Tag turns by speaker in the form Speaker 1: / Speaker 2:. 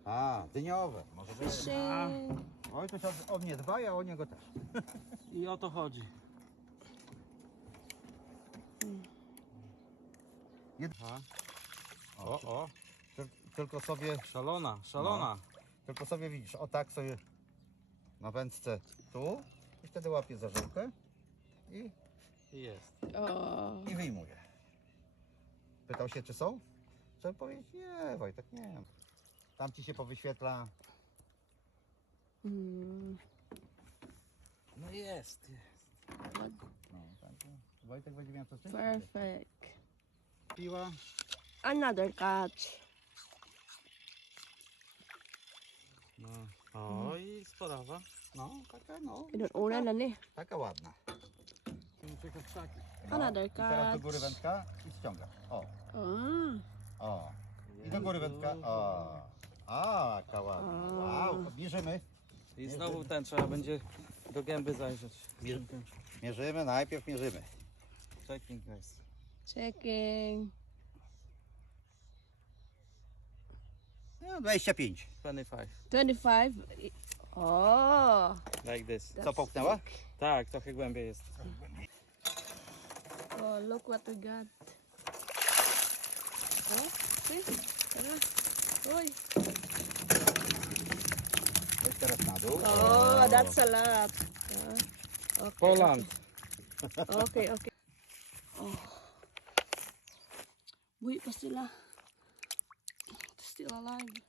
Speaker 1: A, dyniowe. Może być.
Speaker 2: Fishing.
Speaker 1: Wojtuś o mnie dba, ja o niego też.
Speaker 3: I o to chodzi. Aha. O.
Speaker 1: Tylko sobie,
Speaker 3: Szalona, szalona.
Speaker 1: tylko sobie widzisz, o tak sobie na wędce tu i wtedy łapię za żyłkę i
Speaker 3: Jest.
Speaker 2: O.
Speaker 1: wyjmuję. Pytał się, czy są? Trzeba powiedzieć, nie, Wojtek, nie. Tam ci się powyświetla.
Speaker 3: No jest.
Speaker 1: No, tak. Wojtek będzie miał to szczęście.
Speaker 2: Perfect.
Speaker 1: Piła.
Speaker 2: Another catch.
Speaker 3: No. O, i sporawa.
Speaker 1: No, taka, no.
Speaker 2: Inuuna na ni.
Speaker 1: Taka ładna.
Speaker 3: Ucieka w krzaki.
Speaker 2: Another
Speaker 1: I teraz do góry
Speaker 2: catch.
Speaker 1: wędka i ściągasz. O,
Speaker 2: Ah.
Speaker 1: o. I do góry wędka. O. A, jaka ładna. Wow, bierzemy.
Speaker 3: I znowu ten trzeba będzie do gęby zajrzeć.
Speaker 1: Mierzymy, najpierw mierzymy.
Speaker 3: Checking guys.
Speaker 2: Checking.
Speaker 1: No, 25.
Speaker 3: 25.
Speaker 2: 25. Oh.
Speaker 3: Like this.
Speaker 1: Co połknęła?
Speaker 3: Tak, trochę głębiej jest.
Speaker 2: Oh, look what we got. Oh, see? Tara. Uy.
Speaker 1: Weź teraz na dół.
Speaker 2: Oh, that's a lot. Okay.
Speaker 3: Poland.
Speaker 2: Okay. Oh. Buhay pa sila. Still alive.